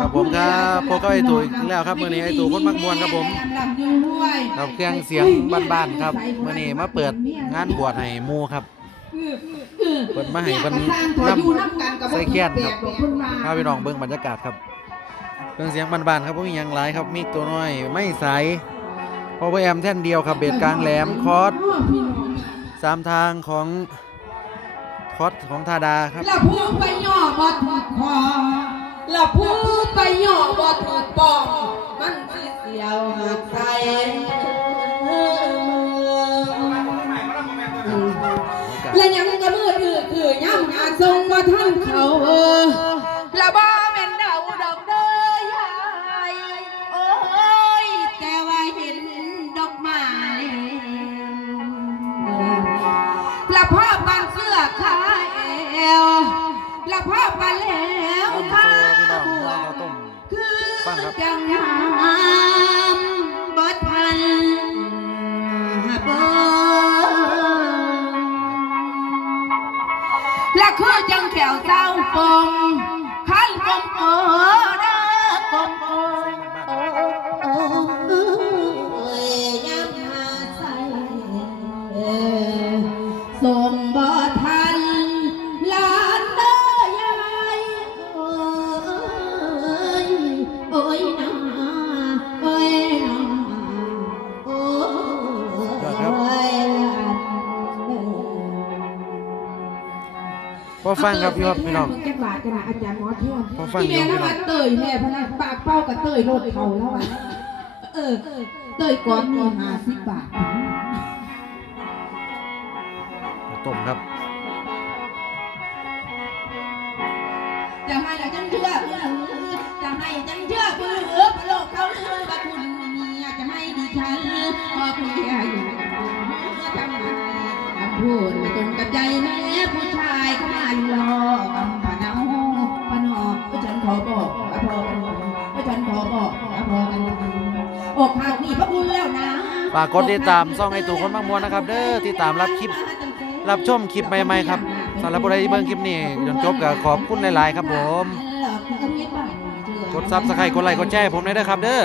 ครับผมครับพวกก็ไอตู่อีกแล้วครับมื่อนี้ไอตู่คนมักมวนครับผมครับเครื่องเสียงบ้านๆครับมื่อนี้มาเปิดงานบวชให้หมู่ครับเปิดมาให้เพิ่นนำใส่แค้นครับพาพี่น้องเบิ่งบรรยากาศครับเครื่องเสียงบ้านๆครับบ่มีหยังหลายครับมีตัวน้อยไม่ใสพอแอมแท่นเดียวครับเบสกลางแหลมคอร์ส3ทางของคอร์สของธาดาครับแล้วผู้ไปย่อบอถูกคอแล้วผู้ไปย่อบอถูกปองมันสิเสียวหักใจและยังกระมือถือย่ำอาทรงมาท่านเขาละบ้าแม่นเดาดอกเด้อยายโอ้ยแต่ว่าเห็นดอกไม้ละพ่อปันเสื้อขายเอวละพ่อปันแล้วข้าบัวคือจังน้ำบดพันเบิและคือจังแขวเจ้าปงขันกลมโอ้เด้อกลมโอ้ยามหาใส่ส่งบ่ทันลานเด้อยายโอ้ยโอ้ยน้าโอ้ยน้าโอ้ยพอฟังครับพี่พี่น้องแก้บาดกันนะอาจารย์หมอเที่ยวพอฟังพี่แม่นะเตยแม่พนักปากเป้ากับเตยโลดเขาแล้วอ่ะเตยก่อนมี50 บาทต้มครับจะให้จังเชื่อจะให้จังเชื่อเพื่อโลกเขาลือว่าคุณมีจะให้ดิฉันพอเพียอยู่ทำไมคำพูดไม่ตรงกับใจแม่ผู้ชายเขามาหลอกคำผ่านเอาพนอฉันขอบอกอภรฉันขอบอกอภรกันอกหักมีพระคุณแล้วนะฝากกดติดตามซ่องไอตู่คนมักมวนนะครับเด้อติดตามรับคลิปรับชมคลิปใหม่ๆครับสำหรับผู้ใดที่เบิ่งคลิปนี้จนจบก็ขอบคุณหลายๆครับผมกดซับสไครต์กดไลค์กดแชร์ผมได้เด้อครับเด้อ